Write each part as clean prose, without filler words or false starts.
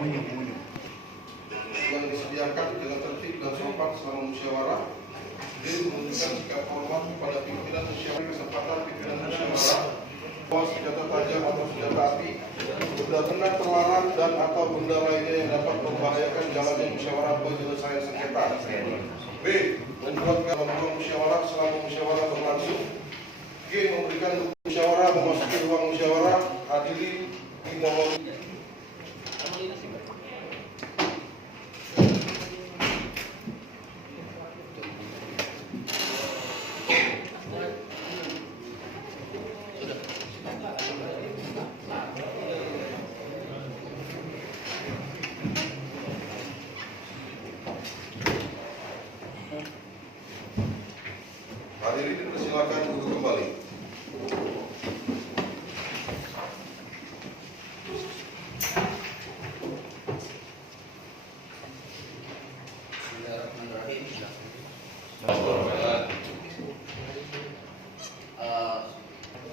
yang disediakan dengan tertib dan sopan selama musyawarah. D. Menunjukkan sikap hormat kepada pimpinan musyawarah, kesempatan pimpinan musyawarah bahwa senjata tajam atau senjata api benda-benda terlarang dan atau benda lainnya yang dapat membahayakan jalannya musyawarah penyelesaian sengketa. B. Membuatkan ruang musyawarah selama musyawarah berlangsung. G. Memberikan musyawarah memasuki ruang musyawarah. Adili dimohon. Hadirin dipersilakan duduk kembali.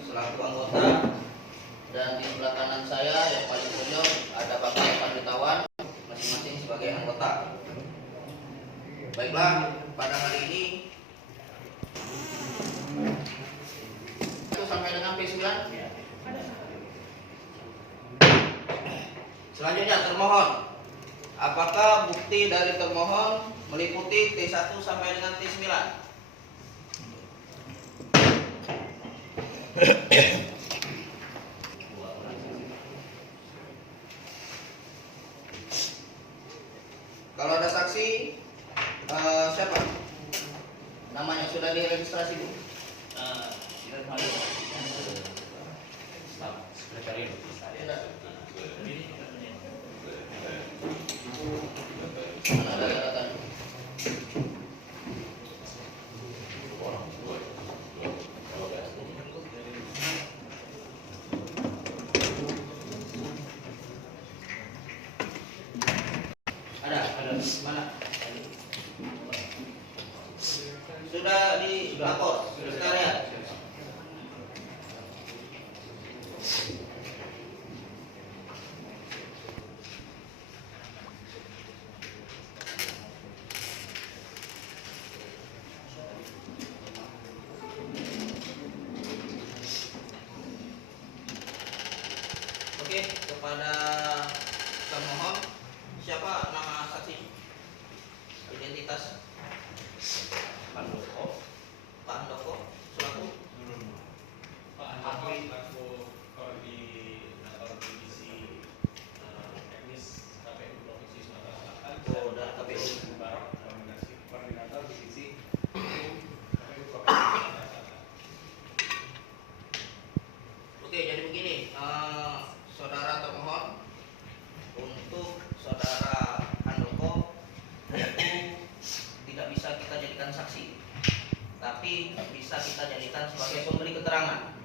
Selaku anggota dan di sebelah kanan saya yang paling senior ada Bapak Panditawan, masing-masing sebagai anggota. Baiklah, pada hari ini itu sampai dengan P9. Selanjutnya termohon, apakah bukti dari termohon meliputi T1 sampai dengan T9? Kalau ada saksi, siapa? Namanya sudah diregistrasi, Bu? Ada catatan. Ada. Mana? Sudah dilapor sekalian. Oke, kepada termohon, siapa nama saksi? Identitas Pak Handoko selaku Pak Handoko selaku koordinator divisi teknis KPU Provinsi Sumatera Selatan. Oh, dan KPU Barok koordinator divisi KPU Provinsi Sumatera Selatan. Oke, jadi begini, saudara termohon, untuk saudara Handoko itu tidak bisa kita jadikan saksi, tapi bisa kita jadikan sebagai pemberi keterangan.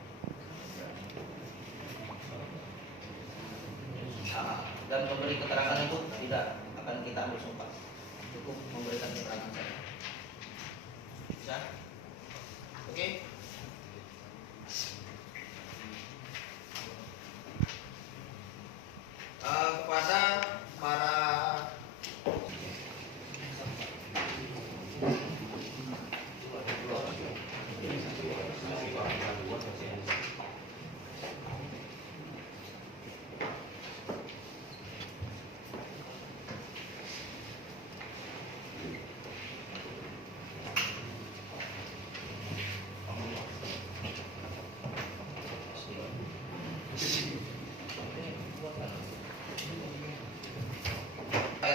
Dan pemberi keterangan itu tidak akan kita ambil sumpah, cukup memberikan keterangan saja. Bisa? Oke? Kepada para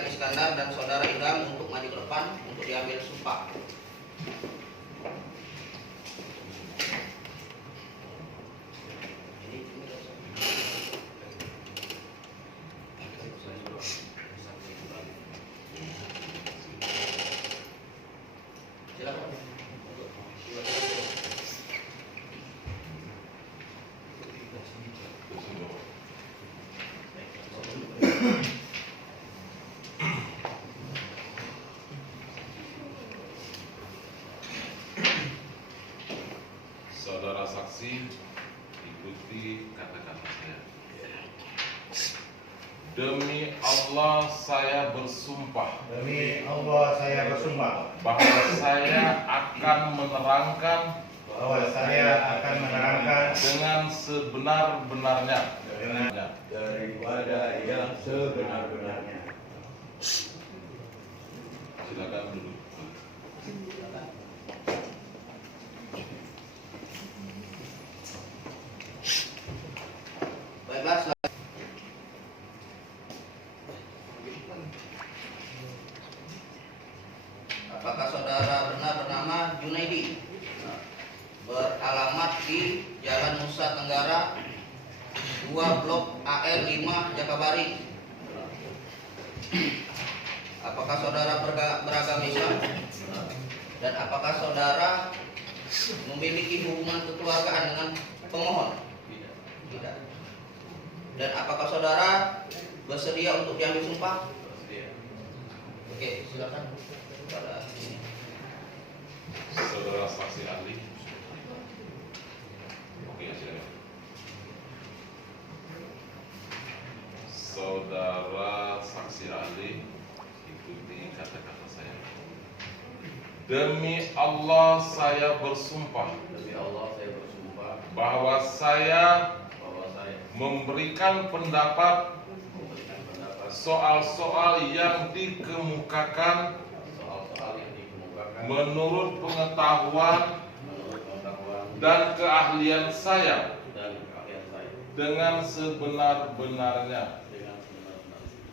Iskandar dan saudara Idam untuk maju ke depan untuk diambil sumpah. Silakan. Saudara saksi ikuti kata-kata saya. Demi Allah saya bersumpah Demi Allah saya bersumpah bahwa saya akan menerangkan bahwa saya akan menerangkan dengan sebenar-benarnya daripada yang sebenar-benarnya. Silakan dulu. Baiklah, apakah saudara benar bernama Junaidi, beralamat di Jalan Nusa Tenggara 2 Blok AR 5 Jakabari? Apakah saudara beragama Islam? Dan apakah saudara memiliki hubungan kekeluargaan dengan pemohon? Tidak. Dan apakah saudara bersedia untuk diambil sumpah? Oke, silakan. Pada ini. Saudara saksi ahli. Oke, silakan. Saudara saksi ahli, ikuti kata-kata saya. Demi Allah saya bersumpah Demi Allah saya bersumpah bahwa saya bahwa saya memberikan pendapat memberikan pendapat soal-soal yang dikemukakan soal-soal yang dikemukakan menurut pengetahuan menurut pengetahuan dan keahlian saya dan keahlian saya dengan sebenar-benarnya. dengan sebenar-benarnya.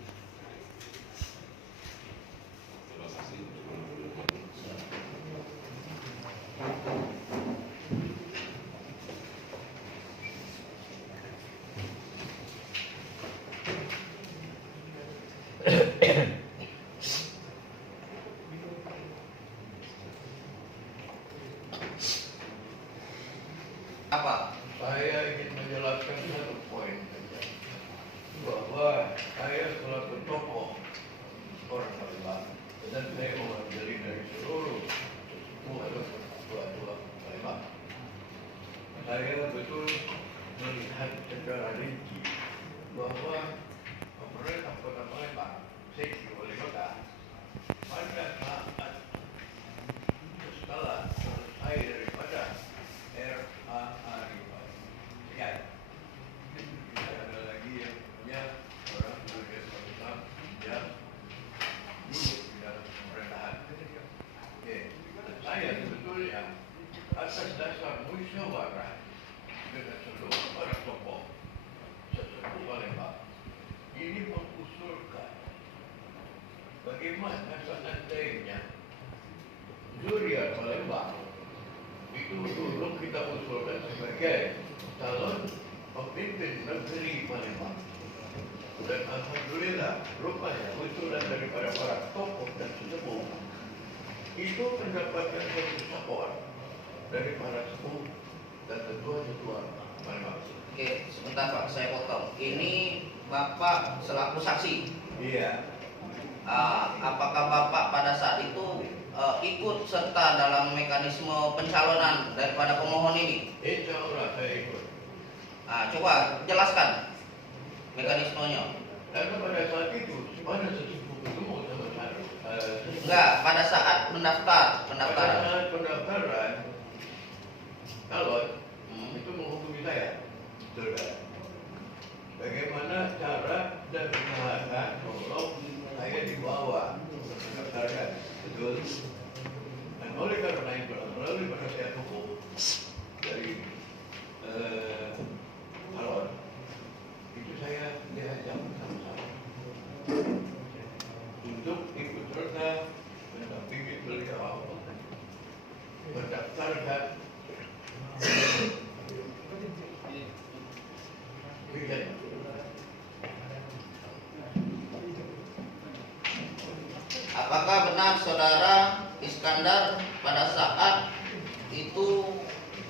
Apa? Saya ingin menjelaskan satu poin saja, bahwa saya selaku tokoh orang Palembang dan saya mewakili dari seluruh tua-tua Palembang. Saya betul melihat secara rinci bahwa pemerintah Kota Palembang, seksi wali kota, pada saat setelah selesai daripada RAA ya, tidak ada lagi yang punya orang sebagai Islam yang duduk di dalam pemerintahan. Oke, saya sebetulnya atas dasar musyawarah dengan seluruh para tokoh sesuatu Palembang ini mengusulkan bagaimana seandainya Zuriat Palembang itu dulu kita usulkan sebagai calon pemimpin negeri Palembang. Dan alhamdulillah rupanya usulan daripada para tokoh dan sesepuh itu mendapatkan satu support dari para sepuh dan ketua-ketua Palembang. Oke, sebentar Pak, saya potong. Ini Bapak selaku saksi. Iya, Apakah Bapak pada saat itu ikut serta dalam mekanisme pencalonan daripada pemohon ini? insya Allah saya ikut. Coba jelaskan mekanismenya. Karena pada saat itu mana sesepuh ketemu sama saya. Enggak, pada saat pendaftaran. Pada saat pendaftaran calon itu menghubungi saya, saudara. Bagaimana cara dan usahakan kalau saya dibawa untuk mendaftarkan, betul? Dan oleh karena itu melalui penasihat hukum dari calon itu saya diajak bersama-sama untuk ikut serta mendampingi beliau mendaftarkan pilihan. Apakah benar saudara Iskandar pada saat itu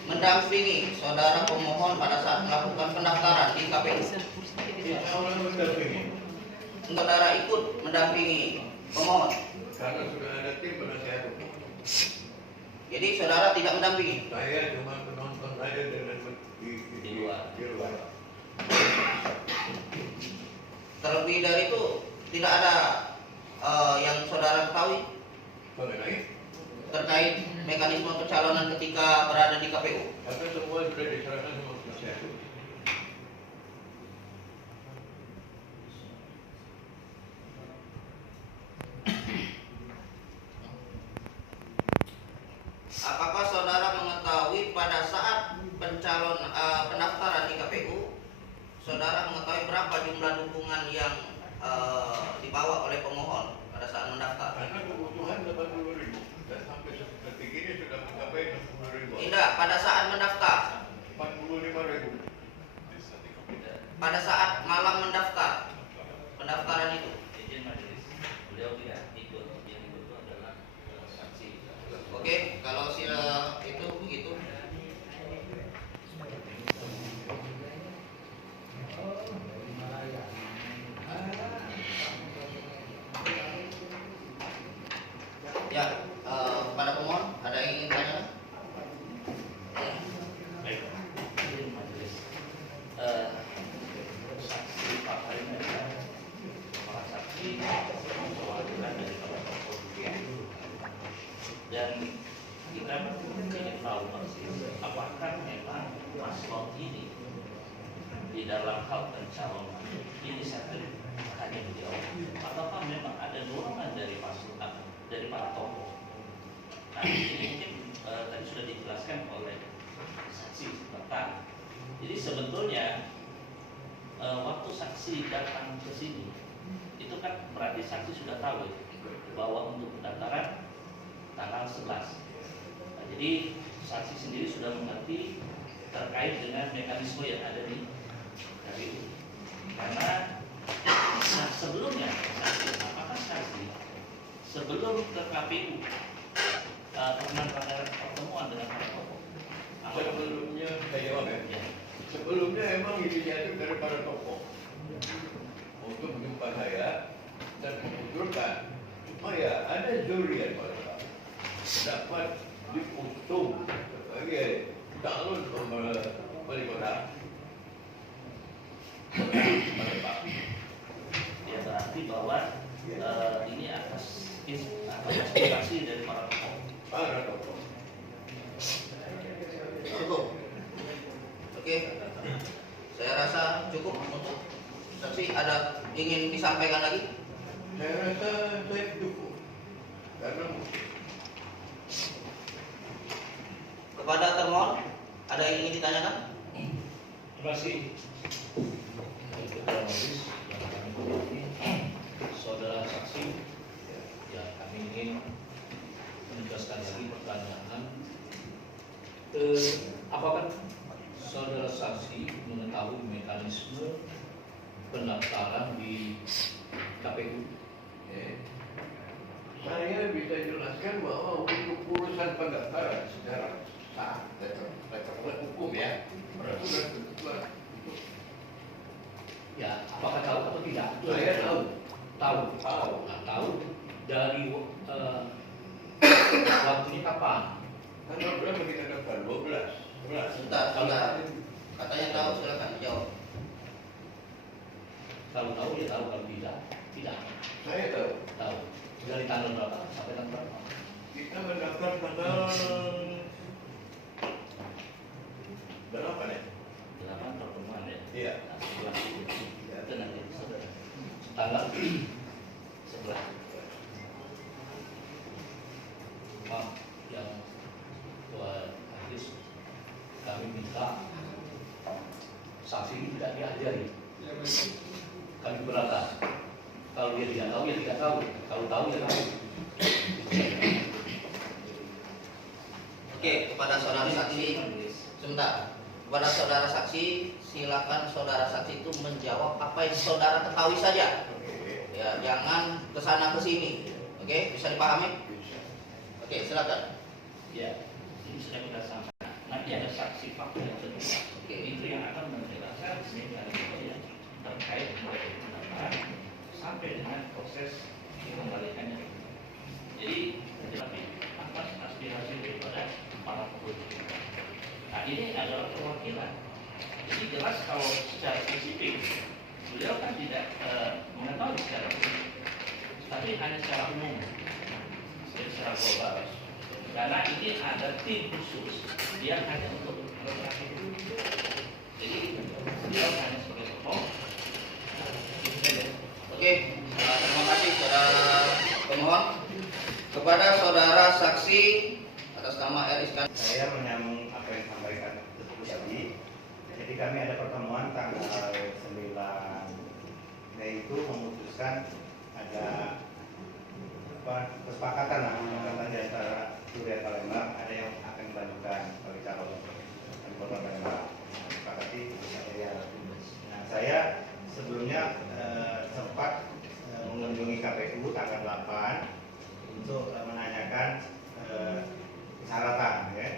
mendampingi saudara pemohon pada saat melakukan pendaftaran di KPU? Insya Allah mendampingi. Saudara ikut mendampingi pemohon. Karena sudah ada tim penasihat hukum. Jadi saudara tidak mendampingi. Saya cuma menonton saja dengan di luar. Terkait Terlebih dari itu tidak ada yang saudara ketahui terkait mekanisme pencalonan ketika berada di KPU. Karena semua sudah diserahkan sama Presiden. Apakah saudara mengetahui pada saat pendaftaran di KPU, saudara mengetahui berapa jumlah dukungan yang dibawa oleh pemohon pada saat mendaftar? Karena kebutuhan 80.000 dan sampai detik ini sudah mencapai 60.000. Tidak, pada saat mendaftar. 45.000. Pada saat malam mendaftar, pendaftaran itu. Izin majelis, beliau tidak ikut, yang ikut itu adalah saksi. Oke, kalau sila itu begitu. Ya, pada pemohon ada yang ingin tanya? Baik, izin majelis. Saksi Pak Harim adalah para saksi perwakilan dari tokoh-tokoh dan kita ingin tahu persis apakah memang paslon ini di dalam hal pencalonan inisiatif hanya beliau ataukah memang ada dorongan dari paslon dari para tokoh. Nah, ini mungkin tadi sudah dijelaskan oleh saksi sebentar. Jadi sebetulnya waktu saksi datang ke sini itu kan berarti saksi sudah tahu bahwa untuk pendaftaran tanggal 11. Nah, jadi saksi sendiri sudah mengerti terkait dengan mekanisme yang ada di KPU. Karena sebelumnya saksi, apakah saksi sebelum ke KPU pernah ada pertemuan dengan para tokoh? Sebelumnya saya jawab ya. Ya. Sebelumnya emang inisiatif dari para tokoh untuk menjumpa saya dan mengusulkan supaya ada jurian pada saat dapat diusung sebagai calon wali kota. Ya berarti bahwa ini atas inspirasi dari para tokoh. Para tokoh. Cukup. Oke. Saya rasa cukup untuk saksi. Ada ingin disampaikan lagi? Saya rasa saya cukup karena Kepada termohon, ada yang ingin ditanyakan? Terima kasih. Ketua Majelis yang kami hormati, saudara saksi, ya kami ingin menegaskan lagi pertanyaan. Apakah saudara saksi mengetahui mekanisme pendaftaran di KPU? saya bisa jelaskan bahwa untuk urusan pendaftaran secara sah dan hukum ya, peraturan ketentuan. Ya, apakah tahu atau tidak? Saya tahu. Tahu. Nah, tahu dari waktunya kapan? Tanggal berapa kita daftar? 12. Sebentar. Katanya tahu, silakan dijawab. Kalau tahu ya tahu, kalau tidak, tidak. Saya tahu. Tahu. Dari tanggal berapa sampai tanggal berapa? Kita mendaftar tanggal berapa ya? 8 pertemuan ya. Iya. Nah, setelah itu nanti saudara. Tanggal 11. yang Tuan Hadis kami minta saksi ini tidak diajari. Kami beratan. Kalau dia tidak tahu, ya tidak tahu. Kalau tahu, ya tahu. Oke, kepada saudara saksi, sebentar. Kepada saudara saksi, silakan saudara saksi itu menjawab apa yang saudara ketahui saja. Ya, jangan kesana kesini. Oke, bisa dipahami? Oke, silakan. Ya, ini sudah kita sampaikan. Nanti ada saksi fakta yang kedua. Oke. Itu yang akan menjelaskan mekanisme yang terkait mulai dari pendaftaran sampai dengan proses pengembaliannya. Jadi, tetapi apa aspirasi daripada para politik. Nah, ini adalah perwakilan. Jadi jelas kalau secara spesifik beliau kan tidak mengetahui secara khusus, tapi hanya secara umum, jadi secara global. Karena ini ada tim khusus yang hanya untuk melakukan itu. Jadi beliau hanya sebagai tokoh. Oke, terima kasih saudara pemohon. Kepada saudara saksi atas nama R. Iskandar. Saya menyambung apa yang disampaikan tersebut tadi. Jadi kami ada pertemuan tanggal 9 Mei itu memutuskan ada kesepakatan di antara Surya Palembang, ada yang akan dilanjutkan sebagai calon wali kota Palembang. Sepakati nah, saya sebelumnya sempat mengunjungi KPU tanggal 8 untuk menanyakan persyaratan, ya.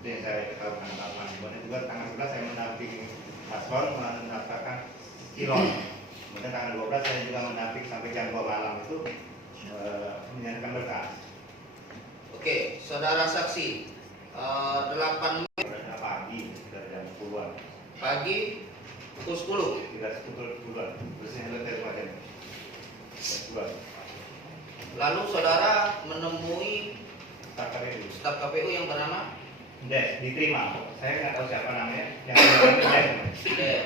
Itu yang saya ketahui tanggal 8. Kemudian juga tanggal 11 saya mendampingi paslon mendaftarkan silon. Kemudian tanggal 12 saya juga mendampingi sampai jam 2 malam itu menyatakan berkas. Oke, saudara saksi 8 Mei Pagi sekitar jam 10-an. pagi pukul 10. Tidak seputar bersihnya letel macam jam 10. Lalu saudara menemui Staf KPU. staf KPU yang bernama Des, diterima. Saya nggak tahu siapa namanya. Yang namanya Des. Des.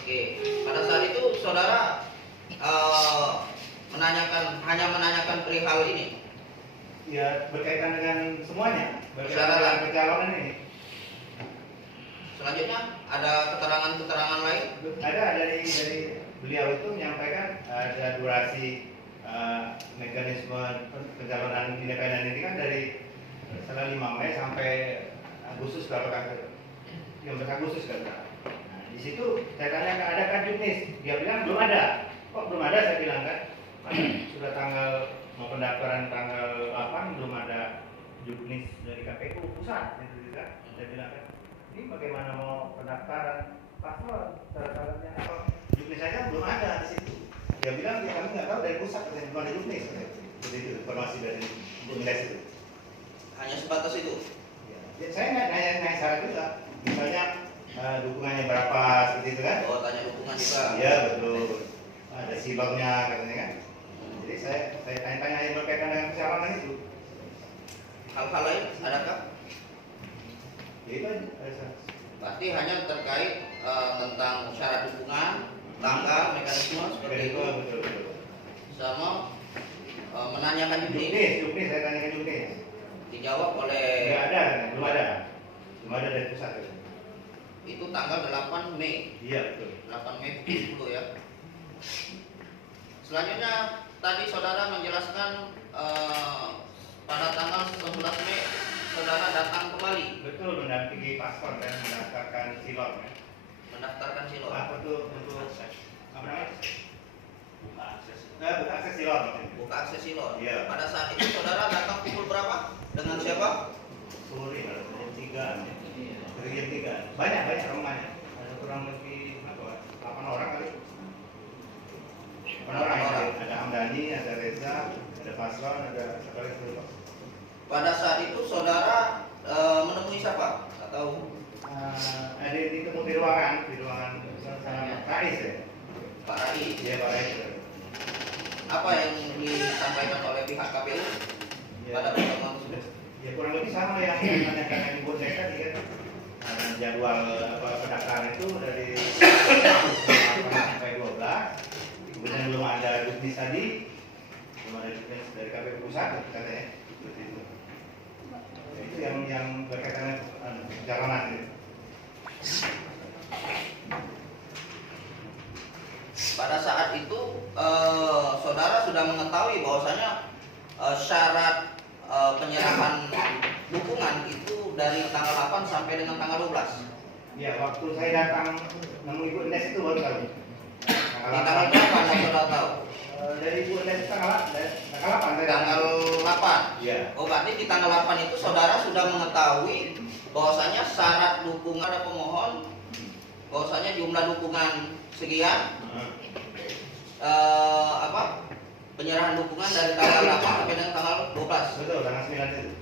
Oke, pada saat itu saudara hanya menanyakan perihal ini. Ya berkaitan dengan semuanya. Berkaitan Persyaratan. dengan pencalonan ini. Selanjutnya ada keterangan lain. Ada dari beliau itu menyampaikan ada durasi mekanisme pencalonan independen ini kan dari setelah 5 Mei sampai Agustus berapa kali? 15 Agustus kan? Nah, di situ saya tanya ada kan juknis? Dia bilang belum ada. Kok belum ada? Saya bilang kan sudah tanggal mau pendaftaran tanggal 8 belum ada juknis dari KPU pusat gitu kan? Saya bilang kan ini bagaimana mau pendaftaran paslon syarat-syaratnya apa? Juknis saja belum ada di situ. Dia bilang ya kami nggak tahu dari pusat katanya belum ada juknis. Seperti itu informasi dari juknis itu. Hanya sebatas itu. Ya, saya nggak nanya syarat juga. Misalnya dukungannya berapa seperti itu kan? Oh, tanya dukungan juga. Iya betul. Ada silongnya katanya kan. Jadi saya tanya-tanya yang berkaitan dengan persyaratan itu. Hal-hal lain adakah? Ya itu aja. Berarti hanya terkait tentang syarat dukungan, tanggal, mekanisme seperti itu, Betul. sama menanyakan juknis. Juknis saya tanyakan juknis. Dijawab oleh Nggak ada, belum ada dari pusat. itu tanggal 8 Mei. Iya betul. 8 Mei pukul 10 ya. Selanjutnya tadi saudara menjelaskan pada tanggal 11 Mei saudara datang kembali Betul mendampingi paspor dan mendaftarkan silon. Ya. mendaftarkan silon. Apa tuh untuk apa namanya? Buka akses. Buka akses silon. Buka akses silon. Iya. Pada saat itu saudara datang pukul berapa? Dengan siapa? Sore jam 3. Dari jam 3. Banyak rombongannya. Ada kurang lebih 8 orang kali. 8 orang ya. Ada Hamdani, ada Reza, ada Paslon, ada siapa lagi tuh, Pak? Pada saat itu saudara menemui siapa? Atau Ada ditemu di ruangan sama Rais ya. Pak Rais? Iya Pak Rais. Apa yang disampaikan oleh pihak KPU pada pertemuan tersebut? Ya kurang lebih sama yang ditanyakan Ibu Nek tadi kan. Jadwal pendaftaran itu dari 8 sampai 12. Kemudian belum ada juknis tadi, belum ada juknis dari KPU pusat katanya. Seperti itu. Ya, itu yang berkaitan dengan perjalanan itu. Pada saat itu saudara sudah mengetahui bahwasanya syarat penyerahan dukungan itu dari tanggal 8 sampai dengan tanggal 12. Ya, waktu saya datang nemu Ibu Ines itu baru tahu. Di tanggal berapa Anda sudah tahu? Dari Ibu Ines tanggal 8. Tanggal 8. Iya. Oh, berarti di tanggal 8 itu saudara sudah mengetahui bahwasanya syarat dukungan ada pemohon, bahwasanya jumlah dukungan sekian, penyerahan dukungan dari tanggal 8 sampai dengan tanggal 12. Betul, tanggal 9 itu.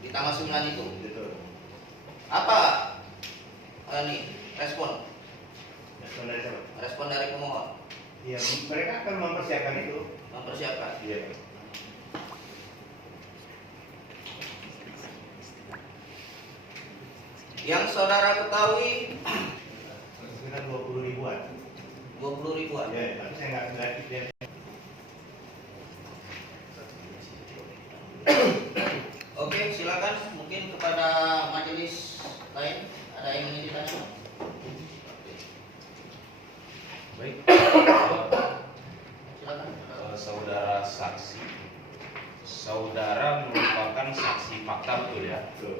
Di tanggal 9 itu. Betul. Apa respon? Respon dari siapa? Respon dari pemohon. Iya, mereka akan mempersiapkan itu. Mempersiapkan. Iya. Yang saudara ketahui Sekitar 20 ribuan. 20 ribuan. Ya, tapi saya nggak dia. Oke, silakan mungkin kepada majelis lain ada yang ingin ditanya. Baik, Silakan. saudara saksi, saudara merupakan saksi fakta betul ya? Betul.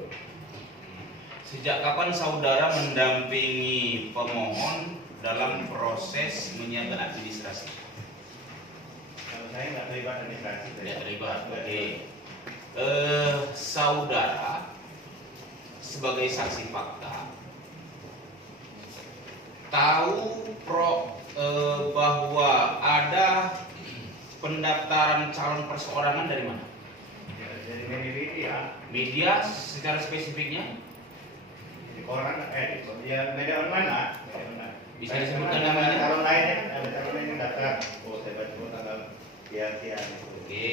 Sejak kapan saudara mendampingi pemohon dalam proses menyiapkan administrasi? Kalau saya nggak terlibat administrasi. Tidak terlibat, oke. Saudara sebagai saksi fakta tahu bahwa ada pendaftaran calon perseorangan dari mana? Ya, dari media. Media secara spesifiknya Di koran, ya media online lah. bisa disebutkan namanya? Calon lainnya kan ada calon lain yang daftar. Oh, saya baca tanggal sekian. Oke,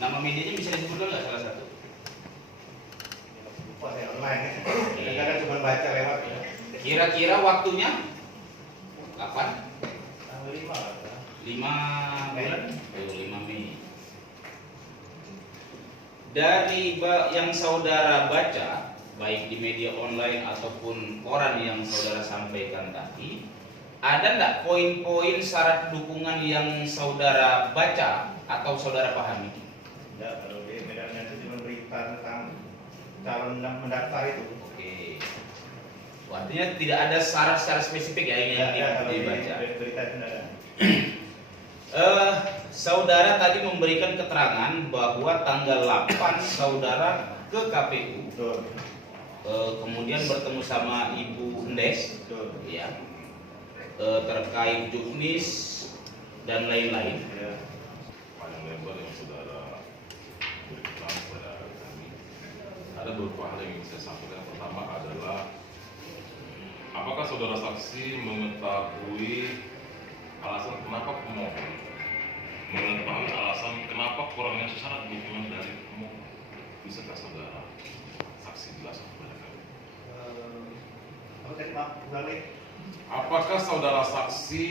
nama medianya bisa disebutkan nggak salah satu? Lupa saya online. Kadang-kadang cuma baca lewat ya. Kira-kira waktunya kapan? Tanggal 5 lah. 5 bulan? 5 Mei. Dari yang saudara baca, baik di media online ataupun koran yang saudara sampaikan tadi, ada nggak poin-poin syarat dukungan yang saudara baca atau saudara pahami? Ya, kalau di media online itu cuma berita tentang calon mendaftar itu. Oke. Artinya tidak ada syarat secara spesifik ya yang Kalau dibaca. di berita itu ada. Saudara tadi memberikan keterangan bahwa tanggal 8 saudara ke KPU. Betul. Kemudian bertemu sama Ibu Endes, Betul. ya, terkait juknis dan lain-lain. Ya. Panjang lebar yang saudara berikan kepada kami. Ada beberapa hal yang ingin saya sampaikan. Pertama adalah apakah saudara saksi mengetahui alasan kenapa pemohon mengetahui alasan kenapa kurangnya syarat dukungan dari pemohon? Bisakah saudara saksi jelaskan kepada kami? Apa tadi Pak? Ulang lagi. Apakah saudara saksi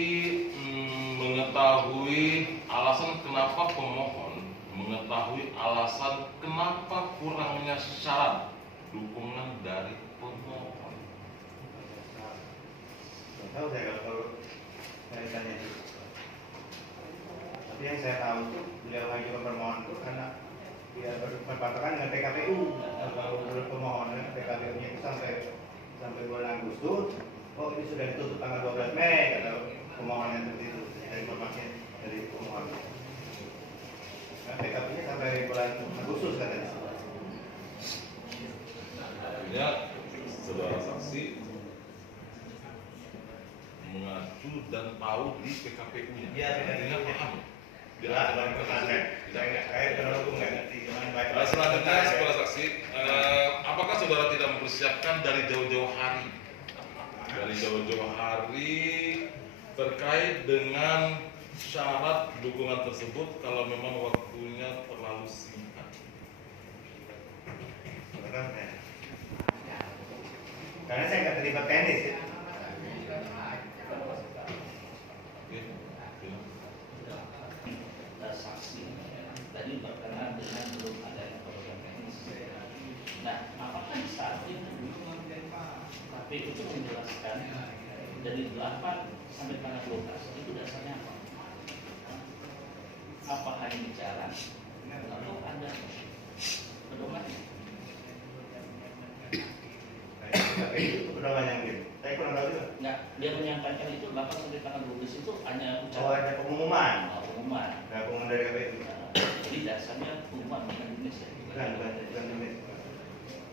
mengetahui alasan kenapa pemohon mengetahui alasan kenapa kurangnya syarat dukungan dari pemohon? Nggak tahu saya kalau kaitannya itu. Tapi yang saya tahu itu beliau mengajukan permohonan itu karena dia berpatokan dengan PKPU. Kalau menurut pemohon PKPU-nya itu sampai bulan Agustus. Oh, ini sudah ditutup tanggal 12 Mei kata pemohon yang seperti itu. Dari informasi dari pemohon. Nah, PKPU-nya sampai bulan Agustus katanya. Artinya saudara saksi mengacu dan tahu di PKPU-nya. Iya, artinya paham. Jelas dalam pesantren. Saya penegak hukum nggak ngerti. Selanjutnya saudara saksi, apakah saudara tidak mempersiapkan dari jauh-jauh hari? Dari jauh-jauh hari terkait dengan syarat dukungan tersebut kalau memang waktunya terlalu singkat. Karena saya nggak terlibat teknis ya. Saksi tadi berkenaan dengan belum adanya program teknis. Nah, apakah di saat itu KPU itu menjelaskan dari 8 sampai tanggal 12 itu dasarnya apa? Apa hanya bicara atau ada pedomannya? KPU itu pedoman yang gitu. Saya kurang tahu juga. Enggak, dia menyampaikan itu 8 sampai tanggal 12 itu hanya Oh, ada pengumuman. pengumuman. Ada pengumuman dari KPU. Jadi dasarnya pengumuman bukan Indonesia. Bukan ini.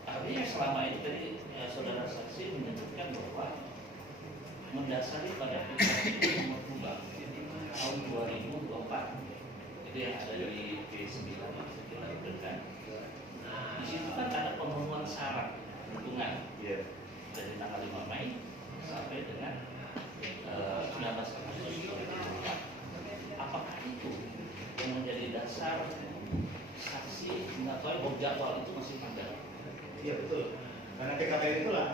Artinya selama ini tadi saudara saksi menyebutkan bahwa mendasari pada PKPU nomor 2 tahun 2024 itu yang ada di P9 yang kita berikan. Di situ kan ada pemenuhan syarat dukungan Iya. dari tanggal 5 Mei sampai dengan 19 Iya betul. Karena PKPU itulah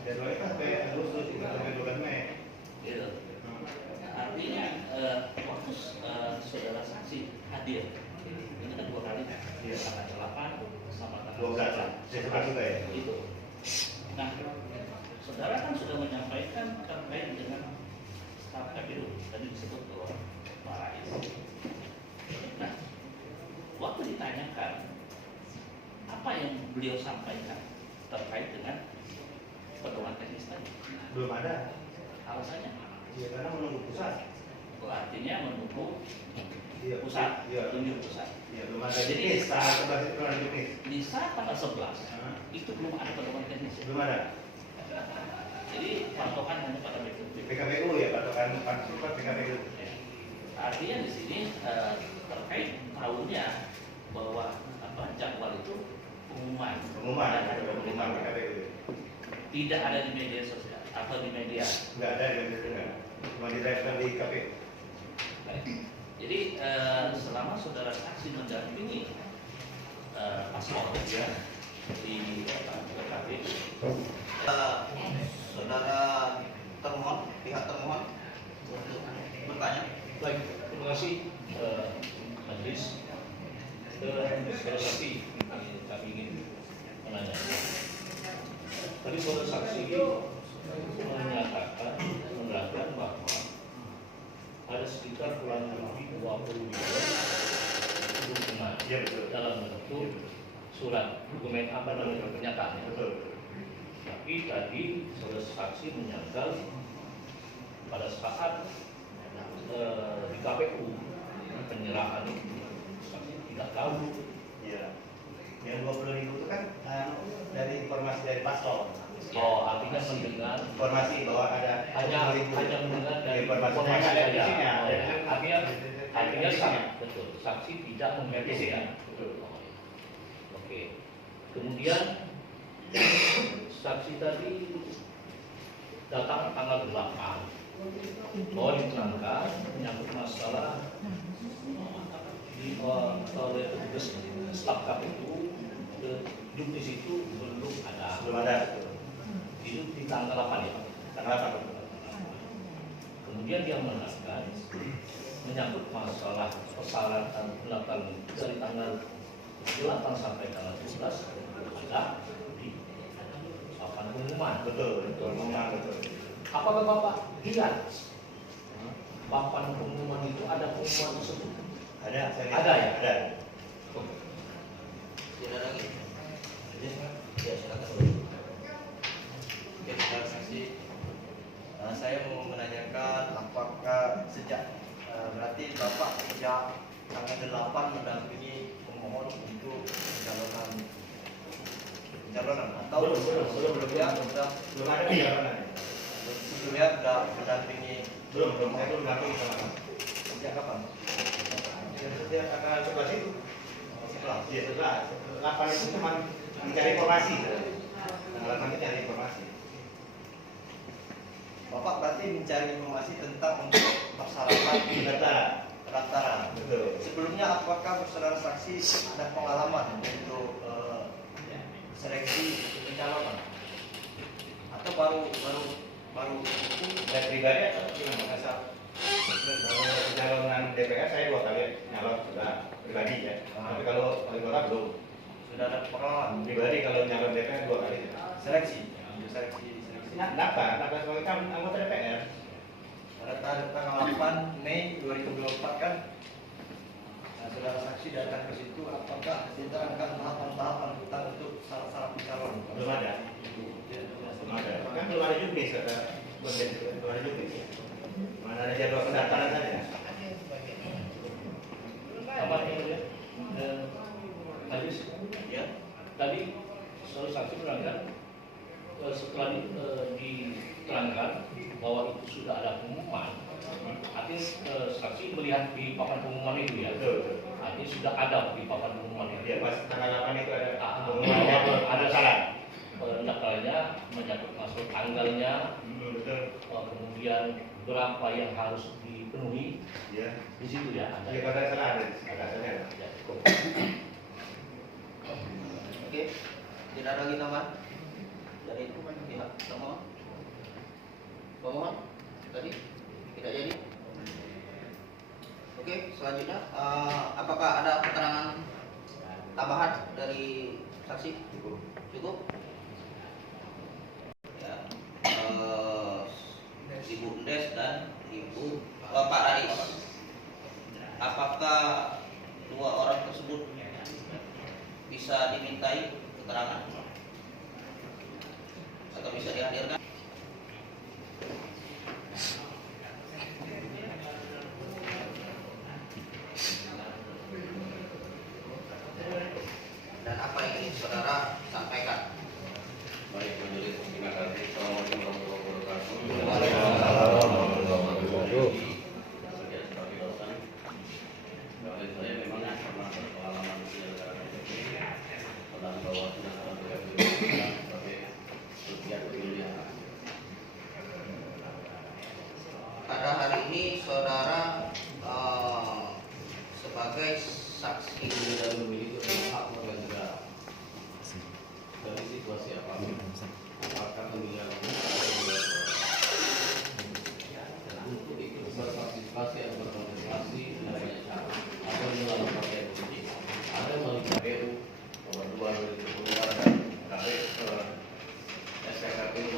jadwalnya kan sampai Agustus sampai 12 Mei. Gitu. Artinya waktu saudara saksi hadir, ini kan 2 kali, Iya. tanggal 8 sama tanggal 12 lah. Saya suka juga ya. Itu. Nah, saudara kan sudah menyampaikan terkait dengan staf KPU tadi disebut bahwa Pak Rais. Nah, waktu ditanyakan apa yang beliau sampaikan terkait dengan pedoman teknis tadi, Belum ada. alasannya Iya karena menunggu pusat. artinya menunggu Iya pusat, Iya. tunjuk pusat. Iya belum ada Jadi, juknis. Tanggal 11 itu belum ada juknis. Di saat tanggal 11 itu belum ada pedoman teknis. Belum ada. Jadi patokan hanya pada BPUP. PKPU ya patokan support PKPU. Artinya di sini terkait tahunya bahwa jadwal itu pengumuman Pengumuman Dan ada pengumuman pengumuman. PKPU. tidak ada di media sosial atau di media. Enggak ada di mana. Cuma diterapkan di KPU. Jadi selama saudara saksi mendampingi paslon ya di KPU, Saudara termohon, pihak termohon untuk bertanya. Baik, terima kasih majelis. Saudara saksi, kami ingin menanya. Tadi saudara saksi menyatakan, menerangkan bahwa ada sekitar kurang lebih 22 dukungan Iya betul. dalam bentuk surat dokumen apa namanya pernyataan. Betul. Tapi tadi saudara saksi menyangkal pada saat di KPU penyerahan itu saksi tidak tahu. Iya. Yang 20.000 itu kan dari informasi dari paslon. Oh, artinya mendengar Informasi bahwa ada hanya 20.000. mendengar dari Informasi informasi yang ada di saja. isinya. Oh, ya. Artinya Ada isinya. betul. Saksi tidak menghitung Isinya. ya. Betul. Oh, ya. Oke. Kemudian saksi tadi datang tanggal 8 bahwa diterangkan menyangkut masalah oleh petugas staf KPU juknis itu belum ada. Belum ada. Itu di tanggal 8 ya Pak? Tanggal 8. Kemudian dia menerangkan menyangkut masalah persyaratan pendaftaran dari tanggal 8 sampai tanggal 11 ada di papan pengumuman. Betul, betul. Memang betul. Apakah Bapak lihat papan pengumuman itu ada pengumuman tersebut? Ada, saya lihat. Ada ya? Ada. Tidak ada lagi. Ya silakan. Oke, terima kasih. Saya mau menanyakan apakah berarti Bapak sejak tanggal 8 mendampingi pemohon untuk pencalonan atau sebelumnya sudah Belum ada pencalonan. sebelumnya sudah mendampingi Belum, saya belum dapat sama. sejak kapan? Setiap tanggal 11 itu. Setelah. Iya, setelah. 8 itu cuma mencari informasi. Tanggal 8 itu cari informasi. Bapak berarti mencari informasi tentang untuk persyaratan pendaftaran. Betul. Sebelumnya apakah saudara saksi ada pengalaman untuk seleksi pencalonan atau baru Saya pribadi atau gimana? Asal pencalonan DPR saya 2 kali nyalon sudah pribadi ya. Tapi kalau wali kota belum. sudah ada pengalaman Pribadi kalau nyalon DPR 2 kali. seleksi? Daftar sebagai anggota DPR. Pada tanggal 8 Mei 2024 kan saudara saksi datang ke situ, apakah diterangkan tahapan-tahapan tentang untuk syarat-syarat pencalonan? Belum ada. Belum ada. Kan belum ada juknis kata belum ada juknis. Mana ada jadwal pendaftaran saja. Apa namanya? Majelis Ya. tadi saudara saksi menerangkan setelah diterangkan bahwa itu sudah ada pengumuman, artinya saksi melihat di papan pengumuman itu ya. Betul. Artinya sudah ada di papan pengumuman itu. Ya pas tanggal 8 itu ada Pengumuman ada salah. salah. Pendaftarannya menyangkut masuk tanggalnya, Betul. kemudian berapa yang harus dipenuhi Ya. di situ ya. Ada. Ya pada salah ada. Ada saja. Ya, cukup. Oke. Tidak ada lagi tambahan dari pihak pemohon. Pemohon tadi tidak jadi. Oke, selanjutnya apakah ada keterangan tambahan dari saksi? Cukup. Ya, Ibu Ndes dan Ibu Pak Rais, apakah dua orang tersebut bisa dimintai keterangan atau bisa dihadirkan? Dan apa yang ingin saudara sampaikan? Baik, majelis, terima kasih. Assalamualaikum warahmatullahi wabarakatuh. Sekian sebagai dosen. Kalau saya memang pernah berpengalaman di negara Indonesia, pernah bawa senjata sebagai setiap pemilihan. Pada hari ini saudara sebagai saksi Tidak memiliki hak warga negara dari situasi apapun, apakah pemilihan untuk ikut berpartisipasi atau berkontestasi dengan banyak cara, ada melalui partai politik, ada melalui KPU nomor 2 2010 dan SKKPU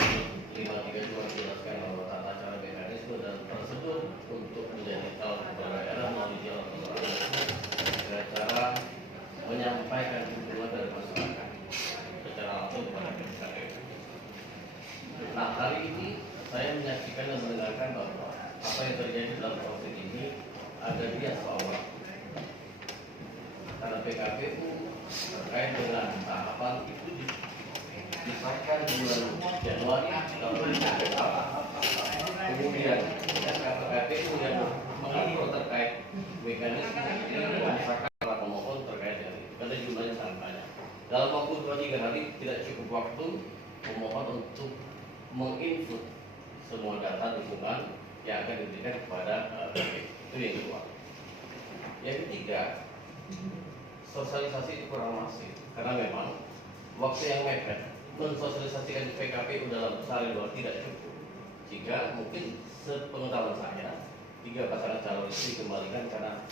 532 menjelaskan bahwa tata cara mekanisme dan prosedur untuk menjadi calon kepala daerah melalui dialog dengan cara menyampaikan dukungan dari masyarakat secara langsung kepada KPU. Nah, hari ini saya menyaksikan dan mendengarkan bahwa apa yang terjadi dalam proses ini ada bias awal. Karena PKPU terkait dengan tahapan itu disahkan bulan Januari kemudian SKPU yang mengatur terkait mekanisme ini disahkan para pemohon terkait dengan itu karena jumlahnya sangat banyak. Dalam waktu 2-3 hari tidak cukup waktu pemohon untuk menginput semua data dukungan yang akan diberikan kepada itu yang kedua. Yang ketiga, sosialisasi itu kurang masif karena memang waktu yang mepet mensosialisasikan PKPU dalam sehari dua tidak cukup. Jika mungkin sepengetahuan saya 3 pasangan calon itu dikembalikan karena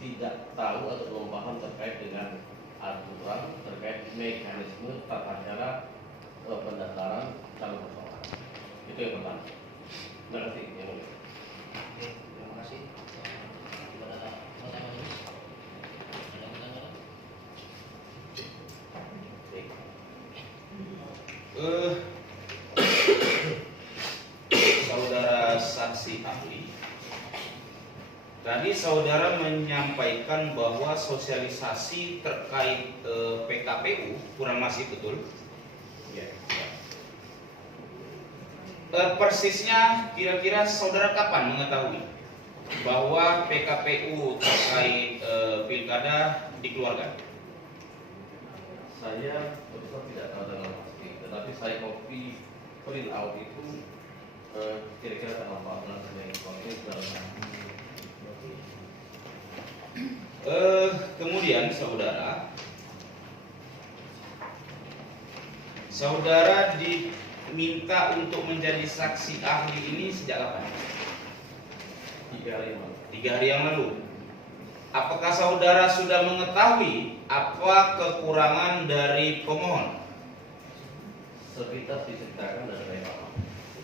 tidak tahu atau belum paham terkait dengan aturan terkait mekanisme tata cara pendaftaran calon persoalan. Itu yang pertama. Terima kasih. Oke, terima kasih. Saudara saksi ahli, tadi saudara menyampaikan bahwa sosialisasi terkait PKPU kurang masif, betul? Ya. Persisnya kira-kira saudara kapan mengetahui bahwa PKPU terkait pilkada dikeluarkan? Saya betul tidak tahu dengan pasti, tetapi saya copy print out itu kira-kira tanggal 14 Mei waktu kemudian saudara diminta untuk menjadi saksi ahli ini sejak kapan? 3 hari yang lalu. 3 hari yang lalu. Apakah saudara sudah mengetahui apa kekurangan dari pemohon? Sepintas diceritakan dari saya paham.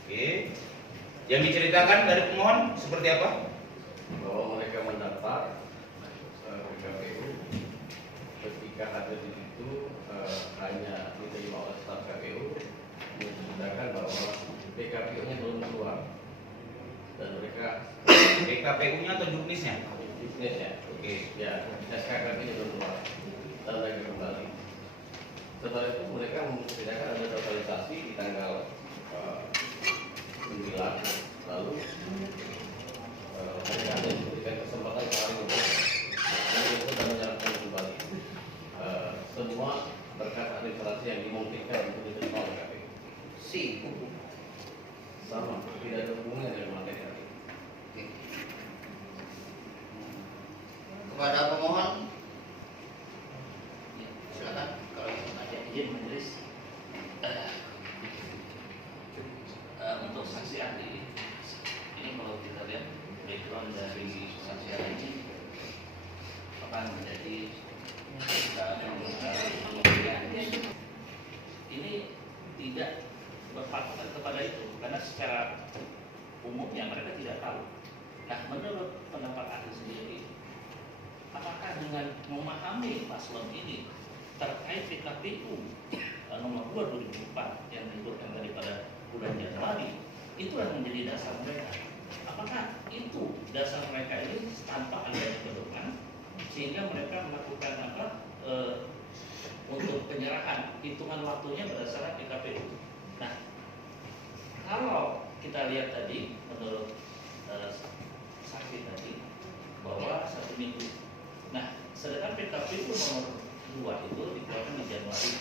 Oke. Yang diceritakan dari pemohon seperti apa? Bahwa mereka mendaftar KPU ketika hadir di situ hanya diterima oleh staf KPU menceritakan bahwa PKPU-nya belum keluar dan mereka PKPU-nya atau juknisnya? bisnisnya. Oke. Ya, SKKP-nya belum keluar dan lagi kembali. Setelah itu mereka menceritakan ada sosialisasi di tanggal 9, lalu mereka ada diberikan kesempatan kali untuk dan menyarankan kembali semua berkas administrasi yang dimungkinkan untuk diterima oleh KPU. Sama, tidak ada hubungannya dengan materi tadi. Kepada pemohon, silakan kalau ingin Izin majelis saksi ahli, ini kalau kita lihat background dari saksi ahli ini akan menjadi ini tidak berpatokan kepada itu karena secara umumnya mereka tidak tahu. Nah, menurut pendapat ahli sendiri, apakah dengan memahami paslon ini terkait PKPU nomor 2 2004 yang dikeluarkan daripada bulan Januari, itu yang menjadi dasar mereka. Apakah itu dasar mereka ini tanpa adanya pedoman sehingga mereka melakukan untuk penyerahan hitungan waktunya berdasarkan PKPU. Nah, kalau kita lihat tadi menurut saksi tadi bahwa 1 minggu. Nah, sedangkan PKPU nomor 2 itu dikeluarkan di Januari.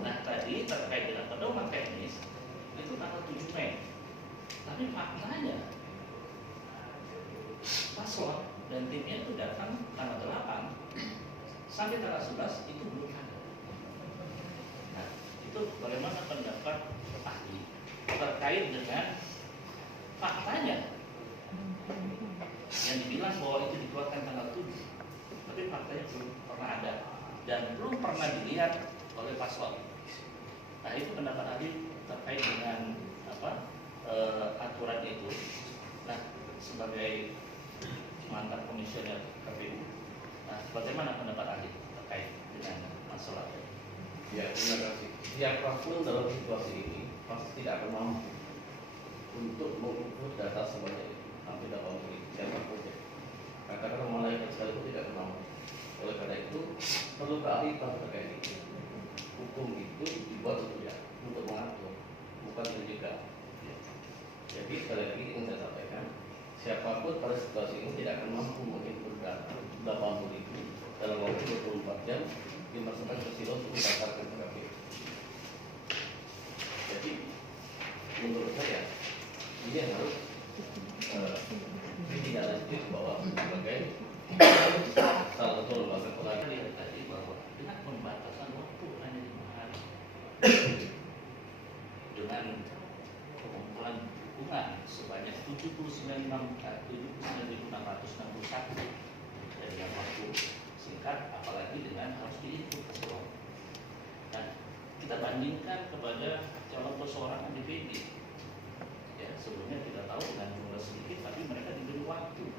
Nah, tadi terkait dengan pedoman teknis itu tanggal 7 Mei. Tapi faktanya paslon dan timnya itu datang tanggal 8 sampai tanggal 11 itu belum ada. Nah, itu bagaimana pendapat ahli terkait dengan faktanya yang dibilang bahwa itu dikeluarkan tanggal 7, tapi faktanya belum pernah ada dan belum pernah dilihat oleh paslon. Nah, itu pendapat ahli terkait dengan aturan itu. Nah, sebagai mantan komisioner KPU, nah, bagaimana pendapat ahli terkait dengan masalah ini? Ya, terima kasih. Siapapun dalam situasi ini pasti tidak akan mampu untuk mengukur data sebanyak itu sampai 80 menit. Siapapun ya. Katakan malaikat sekalipun tidak akan mampu. Oleh karena itu perlu kearifan terkait itu. Hukum itu dibuat untuk mengatur, bukan mencegah. Jadi sekali lagi ingin saya sampaikan, siapapun pada situasi ini tidak akan mampu menginput data 80 itu dalam waktu 24 jam dimasukkan ke silo untuk didaftarkan ke KPU. Jadi menurut saya ini yang harus tidak lanjut bahwa sebagai salah satu lembaga pelayanan Lihat tadi bahwa dengan pembatasan waktu hanya 5 hari dengan pengumpulan dukungan sebanyak 79.661 dari yang waktu singkat, apalagi dengan harus diinput paslon. Dan kita bandingkan kepada calon perseorangan DPD. Ya, sebelumnya kita tahu dengan jumlah sedikit, tapi mereka diberi waktu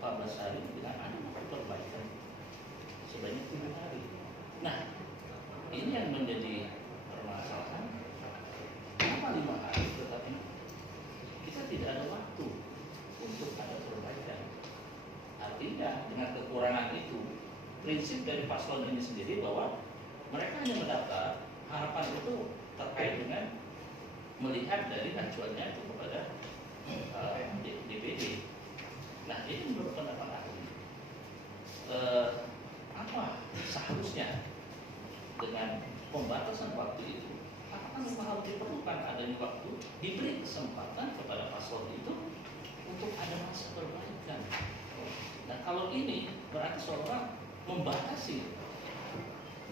14 hari dengan ada perbaikan sebanyak 7 hari. Nah, ini yang menjadi permasalahan. Kenapa 5 hari tetapi kita tidak ada waktu untuk ada perbaikan? Artinya dengan kekurangan itu, prinsip dari paslon ini sendiri bahwa mereka hanya mendaftar, harapan itu terkait dengan melihat dari acuannya itu kepada DPD. Nah, ini menurut pendapat ahli, apa seharusnya dengan pembatasan waktu itu? Apakah memang harus diperlukan adanya waktu, diberi kesempatan kepada paslon itu untuk ada masa perbaikan? Nah, kalau ini berarti seolah membatasi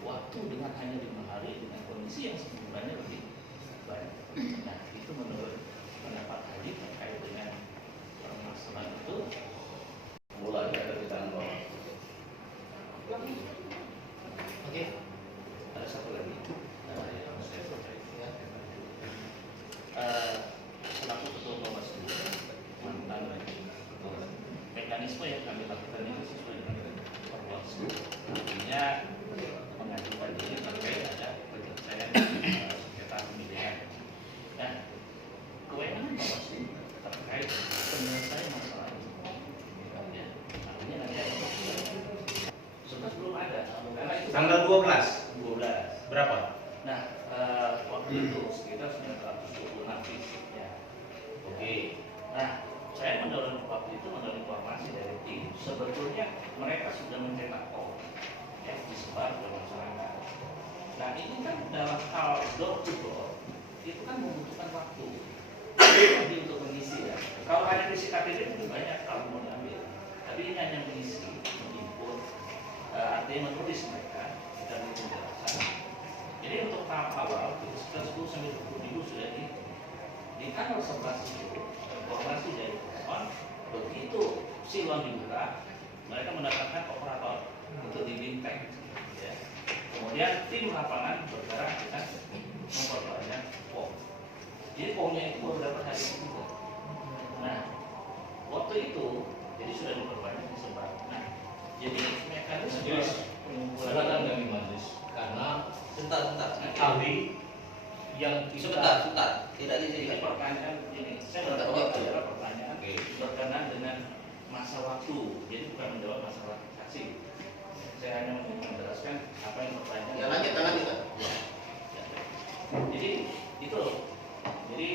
waktu dengan hanya 5 hari dengan kondisi yang sebenarnya lebih baik. Nah, itu menurut pendapat ahli terkait dengan permasalahan itu. Mulai dari tangan bawah. Oke, ada satu lagi. Yang saya sampaikan, selaku ketua Bawaslu, mantan mekanisme yang kami lakukan ini sesuai dengan Bawaslu, artinya mengajukan diri terkait ada penyelesaian sengketa pemilihan. Nah, kewenangan Bawaslu terkait penyelesaian masalah ini, ya, artinya nanti ada sudah belum ada. Karena itu Tanggal 12. berapa? Nah, waktu itu sekitar 920 napi. Ya. Oke. Nah, saya mendorong waktu itu mendapat informasi dari tim. Sebetulnya mereka sudah mencetak form, ya, disebar ke masyarakat. Nah, ini kan dalam hal door to door itu kan membutuhkan waktu. Jadi untuk mengisi ya. Kalau hanya isi KTP itu banyak kalau mau diambil. Tapi ini hanya mengisi, menginput, artinya menulis mereka dan penjelasan. Jadi untuk tahap awal itu sekitar 10 sampai 20 minggu sudah di tanggal 11 itu informasi dari pemohon begitu silon dibuka, mereka mendatangkan operator untuk dibintang. Ya. Kemudian tim lapangan bergerak dengan memperbanyak pom. Jadi pomnya itu baru dapat hari ini. Nah, waktu itu jadi sudah diperbanyak disebar. Nah, jadi mekanisme silakan kami majelis karena Sebentar. ahli yang Sebentar. Tidak ini diizinkan. pertanyaan ini saya menjawab adalah pertanyaan berkenaan dengan masa waktu. Jadi bukan menjawab masalah saksi. Saya hanya menjelaskan apa yang pertanyaan. Ya lanjut. Ya. Jadi itu. Jadi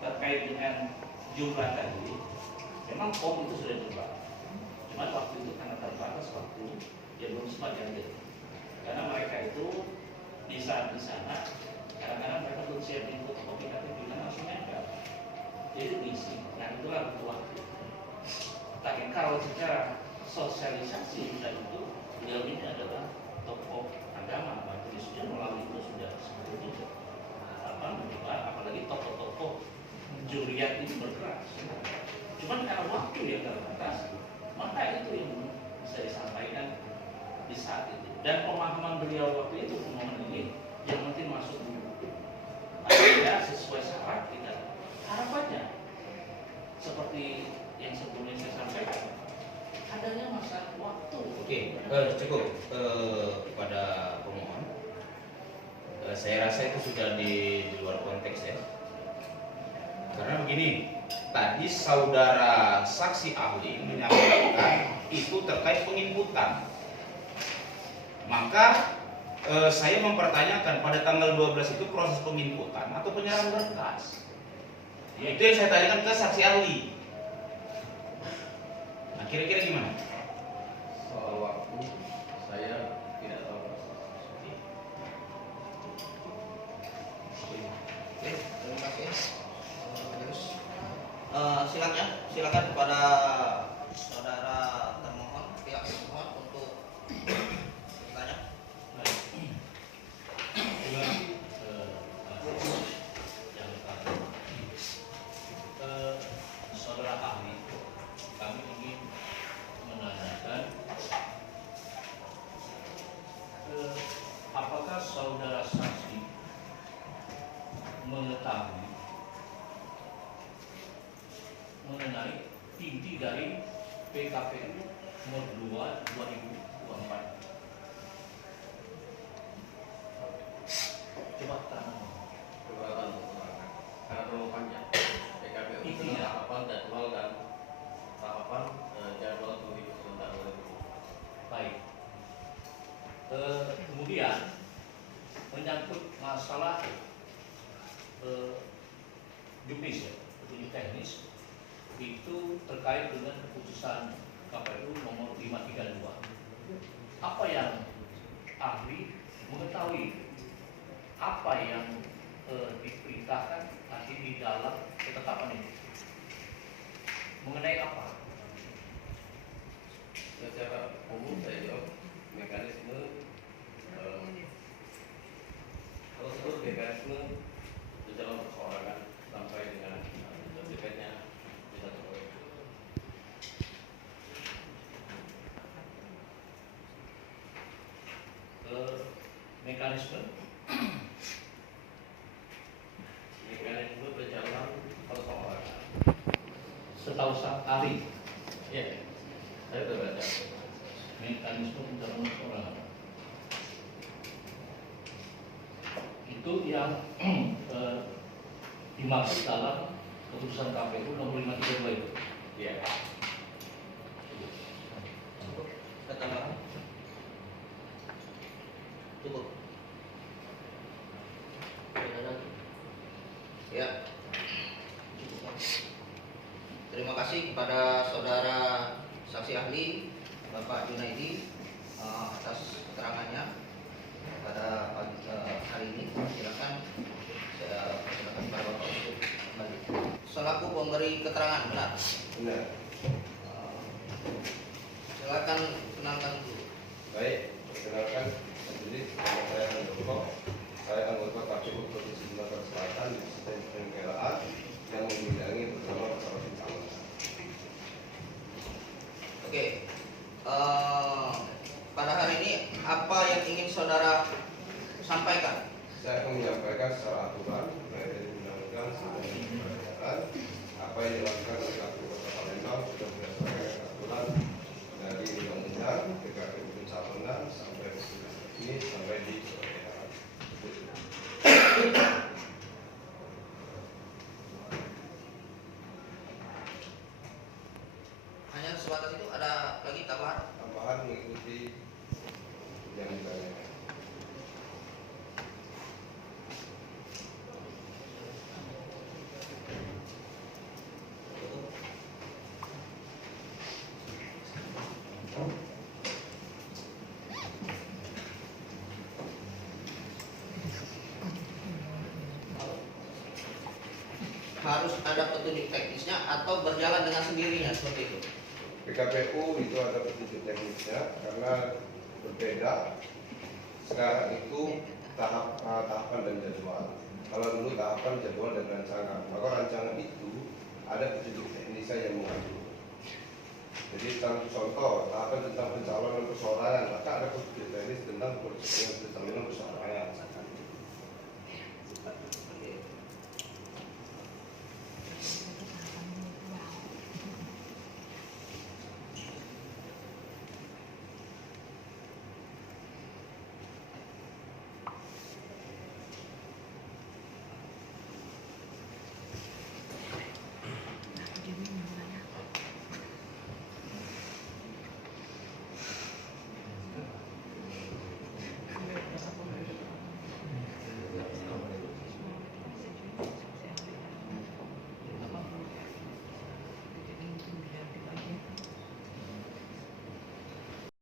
terkait dengan jumlah tadi, memang POM itu sudah jumlah. Cuma waktu itu karena terbatas waktu, ya belum sempat diambil. Karena mereka itu di saat di sana, kadang-kadang mereka belum siap input kopi KTP dan langsung nempel. Jadi diisi. Nah itulah butuh waktu. Tapi kalau secara sosialisasi dan itu beliau ini adalah tokoh agama, maka dia melalui itu sudah seperti itu. Apalagi tokoh-tokoh juriat ini bergerak. Cuman karena waktu yang terbatas, maka itu yang bisa disampaikan di saat itu. Dan pemahaman beliau waktu itu pemohon ini yang penting masuk dulu. Artinya sesuai syarat kita harapannya seperti yang sebelumnya saya sampaikan, adanya masa waktu. Oke, cukup kepada pemohon. Saya rasa itu sudah di luar konteks ya. Karena begini, tadi saudara saksi ahli menyampaikan itu terkait penginputan. Maka saya mempertanyakan pada tanggal 12 itu proses penginputan atau penyerahan berkas. Itu yang saya tanyakan ke saksi ahli. Nah, kira-kira gimana? Soal waktu saya tidak tahu. Oke, terima kasih. Silakan kepada saudara termohon, pihak termohon untuk bertanya. Saudara ahli, kami ingin menanyakan apakah saudara saksi mengetahui mengenai inti dari PKPU nomor 2 2024? Coba terang. Keberatan karena terlalu panjang. PKPU Intinya. tahapan jadwal dan tahapan jadwal pemilu serentak 2024. Baik. Kemudian menyangkut masalah juknis ya, petunjuk teknis itu terkait dengan keputusan KPU nomor 532. Apa yang ahli mengetahui apa yang diperintahkan nanti di dalam ketetapan ini? Mengenai apa? Secara umum saya jawab mekanisme kalau seluruh mekanisme berjalan perseorangan sampai dengan tercapainya di satu proyek. Mekanisme berjalan perseorangan. setahu ahli Iya, saya sudah baca. mekanisme pencalonan orang itu yang dimaksud dalam keputusan KPU nomor 532 itu. Iya. Ketambahan? Cukup. Ya. Cukup. Terima kasih kepada saudara saksi ahli Bapak Junaidi atas keterangannya pada pagi hari ini. Silakan saya persilakan kepada Bapak untuk kembali. Selaku pemberi keterangan benar. Benar. Silakan kenalkan dulu. Baik, perkenalkan sendiri nama saya Handoko. Saya anggota KPU Provinsi Sumatera Selatan di Sistem Pembelaan yang apa yang dilakukan oleh KPU Kota Palembang sudah berdasarkan aturan dari undang-undang PKPU pencalonan sampai ini sampai di sore hari. Hanya sebatas itu, ada lagi tambahan? Tambahan mengikuti yang ditanyakan. Harus ada petunjuk teknisnya atau berjalan dengan sendirinya seperti itu? PKPU itu ada petunjuk teknisnya karena berbeda. Sekarang itu tahapan dan jadwal. Kalau dulu tahapan, jadwal dan rancangan, maka rancangan itu ada petunjuk teknisnya yang mengatur. Jadi contoh tahapan tentang pencalonan perseorangan, maka ada petunjuk teknis tentang proses pencalonan perseorangan.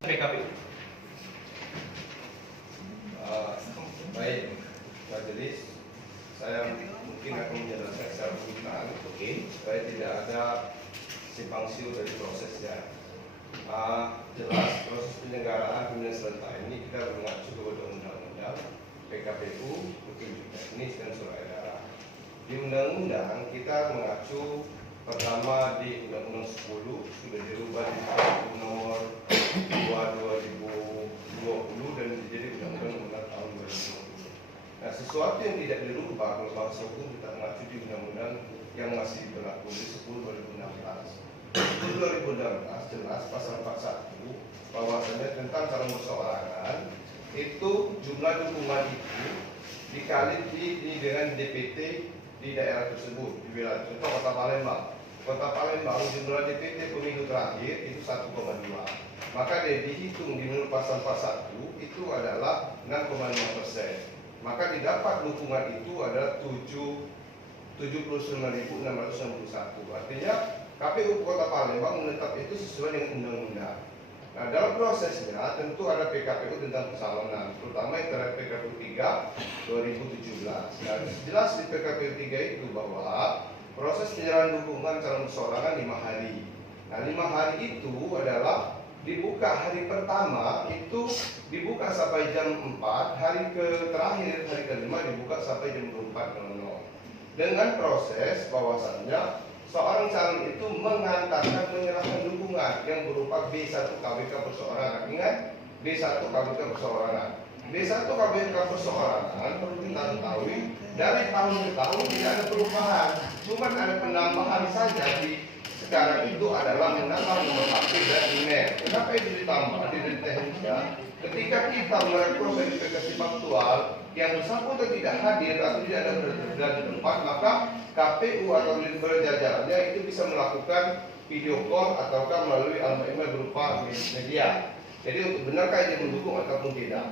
PKPU. Baik, majelis, saya mungkin akan menjelaskan secara ringan, supaya tidak ada simpang siur dari prosesnya. Jelas proses penyelenggaraan pemilihan serentak ini kita mengacu kepada undang-undang PKPU, petunjuk teknis dan surat edaran. Di undang-undang kita mengacu pertama di Undang-Undang 10 sudah dirubah di Peraturan Nomor 2/2020 dan menjadi Undang-Undang tahun 2020. Nah, sesuatu yang tidak dirubah kalau bangsa hukum kita mengacu di undang-undang yang masih berlaku di 10/2016. 10/2016 jelas pasal 41 bahwasanya tentang calon perseorangan itu jumlah dukungan itu dikali dengan DPT di daerah tersebut di wilayah. Contoh Kota Palembang. Kota Palembang jumlah DPT pemilu terakhir itu 1,2. Maka dihitung di menurut pasal 41 itu adalah 6,5%. Maka didapat dukungan itu adalah 79.661. Artinya KPU Kota Palembang menetap itu sesuai dengan undang-undang. Nah, dalam prosesnya tentu ada PKPU tentang pencalonan, terutama yang terhadap PKPU 3 2017. Nah, jelas di PKPU 3 itu bahwa proses penyerahan dukungan calon perseorangan 5 hari. Nah, 5 hari itu adalah dibuka hari pertama itu dibuka sampai jam 4, hari terakhir hari kelima dibuka sampai jam 24.00. Dengan proses bahwasannya seorang calon itu mengantarkan menyerahkan dukungan yang berupa B1 KWK perseorangan. Ingat, B1 KWK perseorangan. B1 KWK perseorangan perlu kita ketahui dari tahun ke tahun tidak ada perubahan, cuma ada penambahan saja di sekarang itu adalah menambah nomor aktif dan email. Kenapa itu ditambah di teknisnya? Ketika kita melakukan proses verifikasi faktual yang bersangkutan tidak hadir atau tidak ada berada di tempat, maka KPU atau jajarannya itu bisa melakukan video call ataukah melalui alamat email berupa media. Jadi untuk benarkah dia mendukung ataupun tidak.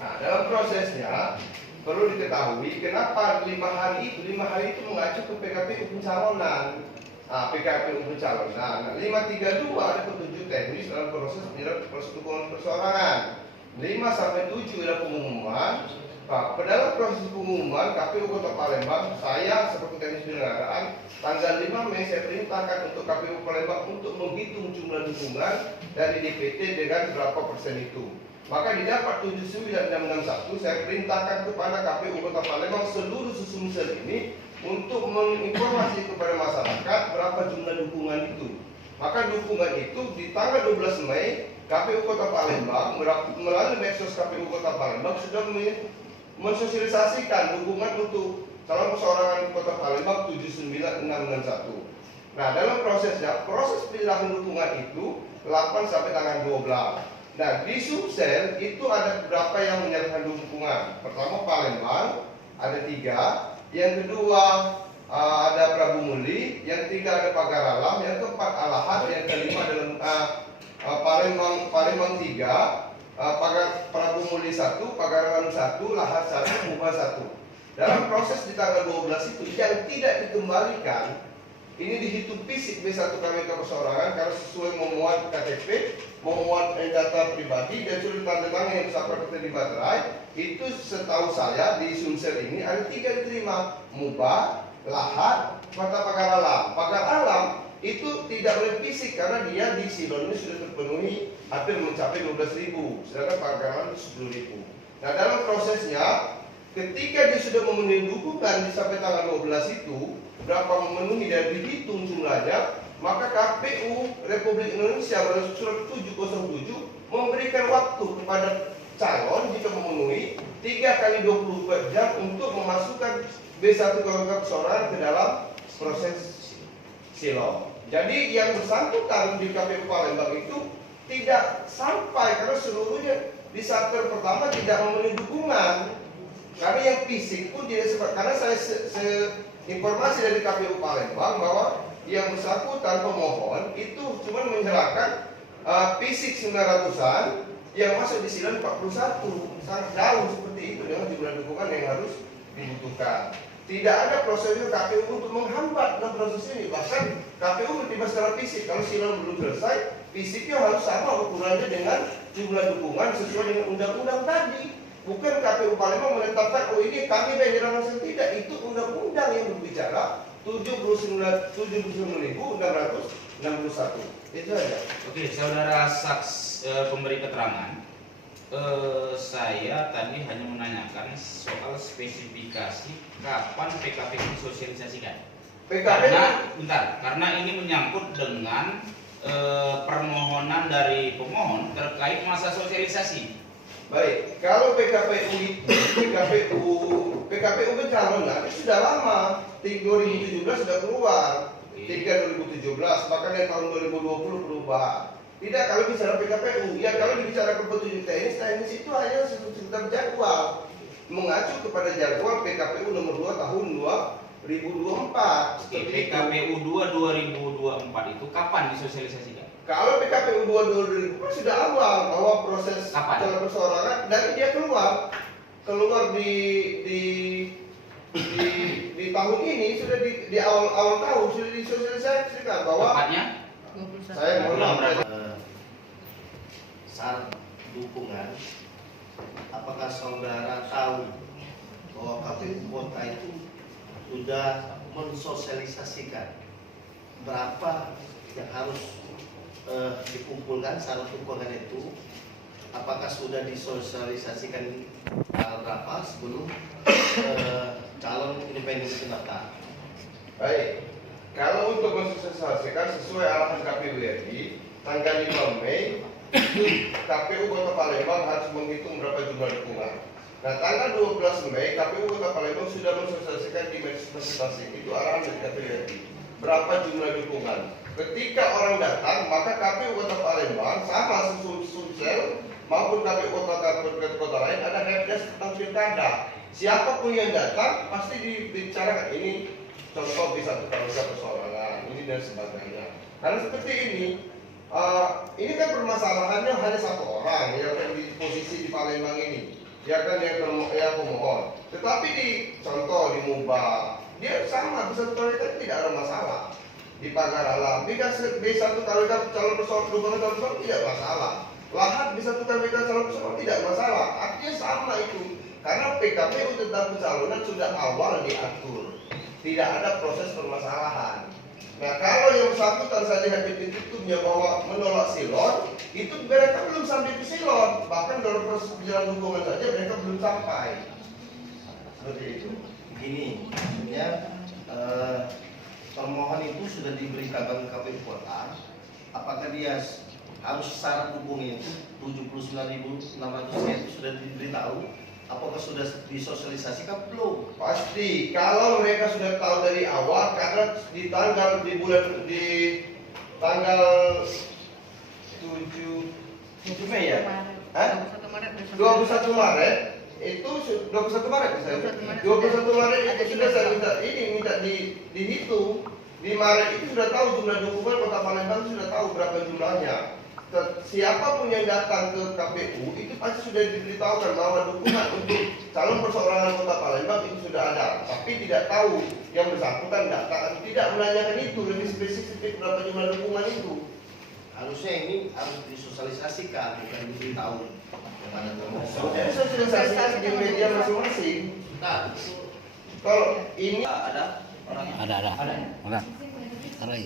Nah, dalam prosesnya perlu diketahui kenapa 5 hari itu mengacu ke PKPU pencalonan. PKPU pencalonan. Nah, 532 ada petunjuk teknis dalam proses dukungan perseorangan. 5 sampai 7 adalah pengumuman. Nah, dalam proses pengumuman KPU Kota Palembang, saya sebagai teknis penyelenggaraan tanggal 5 Mei saya perintahkan untuk KPU Palembang untuk menghitung jumlah dukungan dari DPT dengan berapa persen itu. Maka didapat 79.661 saya perintahkan kepada KPU Kota Palembang seluruh Sumsel ini untuk menginformasi kepada masyarakat berapa jumlah dukungan itu. Maka dukungan itu di tanggal 12 Mei KPU Kota Palembang melalui medsos KPU Kota Palembang sudah mensosialisasikan dukungan untuk calon perseorangan Kota Palembang 79661. Nah, dalam prosesnya, proses penyerahan dukungan itu 8 sampai tanggal 12. Nah, di Sumsel itu ada beberapa yang menyerahkan dukungan. Pertama Palembang, ada 3. Yang kedua ada Prabu Muli, yang ketiga ada Pagar Alam, yang keempat Alahat, yang kelima dalam Palembang 3, Prabu Muli 1, Pagar Alam 1, Lahat 1, Mubah 1. Dalam proses di tanggal 12 itu yang tidak dikembalikan, ini dihitung fisik B1 KWK perseorangan karena sesuai memuat KTP, memuat data pribadi dan sudah ditandatangani yang seperti di Baterai. Itu setahu saya di Sumsel ini ada 3 diterima, Mubah, Lahat, Kota Pagar Alam. Pagar Alam itu tidak boleh fisik karena dia di Silon ini sudah terpenuhi hampir mencapai 12.000, sedangkan Pagar Alam itu 10.000. Nah, dalam prosesnya ketika dia sudah memenuhi dukungan sampai tanggal 12 itu, berapa memenuhi dan dihitung jumlahnya, maka KPU Republik Indonesia melalui surat 707 memberikan waktu kepada calon jika memenuhi 3 kali 24 jam untuk memasukkan B1 KWK perseorangan ke dalam proses silom. Jadi yang bersangkutan di KPU Palembang itu tidak sampai karena seluruhnya di saat pertama tidak memenuhi dukungan. Karena yang fisik pun tidak sempat. Karena saya informasi dari KPU Palembang bahwa yang bersangkutan pemohon itu cuma menyerahkan fisik 900-an yang masuk di silon 41, sangat jauh seperti itu dengan jumlah dukungan yang harus dibutuhkan. Tidak ada prosedur KPU untuk menghambat dalam proses ini. Bahkan KPU bertimbang secara fisik. Kalau silon belum selesai, fisiknya harus sama ukurannya dengan jumlah dukungan sesuai dengan undang-undang tadi. Bukan KPU Palembang menetapkan, oh ini kami menyerang hasil, tidak. Itu undang-undang yang berbicara 79.661. Itu aja. Oke, saudara pemberi keterangan. Saya tadi hanya menanyakan soal spesifikasi kapan PKP disosialisasikan. Karena ini menyangkut dengan permohonan dari pemohon terkait masa sosialisasi. Baik, kalau PKPU pencalonan itu sudah lama, 2017 sudah keluar, 2017, bahkan yang tahun 2020 berubah. Tidak kalau bicara PKPU, ya kalau bicara keputusan teknis itu hanya sekitar jadwal, mengacu kepada jadwal PKPU nomor 2 tahun 2024. PKPU 2 2024 itu kapan disosialisasikan? Kalau PKPU 2 2024 sudah awal bahwa proses calon perseorangan dari dia keluar di tahun ini sudah di awal tahun sudah disosialisasikan bahwa tepatnya saya mohon syarat dukungan. Apakah saudara tahu bahwa KPU Kota itu sudah mensosialisasikan berapa yang harus dikumpulkan syarat dukungan itu? Apakah sudah disosialisasikan berapa sebelum calon independen pendaftar? Baik, kalau untuk mensosialisasikan sesuai arahan KPU RI tanggal 5 Mei itu KPU Kota Palembang harus menghitung berapa jumlah dukungan. Nah, tanggal 12 Mei KPU Kota Palembang sudah mensosialisasikan di medsos masing-masing. Itu arahan dari KPU RI. Berapa jumlah dukungan? Ketika orang datang, maka KPU Kota Palembang sama Sumsel maupun KPU kota lain ada helpdesk tentang pilkada. Siapapun yang datang pasti dibicarakan ini contoh bisa persoalan ini dan sebagainya. Karena seperti ini kan permasalahannya hanya satu orang yang di posisi di Palembang ini, ya kan yang pemohon. Tetapi di contoh di Mubah dia sama bisa KWK tidak ada masalah. Di Pagar Alam B1 KWK calon perseorangan tidak masalah. Lahat bisa KWK calon perseorangan tidak masalah. Artinya sama itu. Karena PKPU tentang pencalonan sudah awal diatur. Tidak ada proses permasalahan. Nah, kalau yang bersangkutan saya lihat di pintu tutupnya bahwa menolak silon, itu mereka belum sampai ke silon. Bahkan dalam proses perjalanan hubungan saja mereka belum sampai. Seperti itu. Begini, maksudnya permohon itu sudah diberitakan KPU Kota. Apakah dia harus syarat dukungan itu 79.600 itu sudah diberitahu Apakah sudah disosialisasikan belum? Pasti, kalau mereka sudah tahu dari awal, karena di tanggal 7 Mei ya? 21 Maret itu 21 Maret misalnya. 21 Maret itu sudah saya minta dihitung. Di Maret itu sudah tahu jumlah dokumen Kota Palembang, sudah tahu berapa jumlahnya. Siapapun yang datang ke KPU itu pasti sudah diberitahukan bahwa dukungan untuk calon perseorangan Kota Palembang itu sudah ada, tapi tidak tahu yang bersangkutan tidak menanyakan itu lebih spesifik berapa jumlah dukungan itu. Harusnya ini harus disosialisasikan, bukan diberitahu kepada teman. Sudah disosialisasikan di media masing-masing. Nah, Kalau ini ada orang Ada.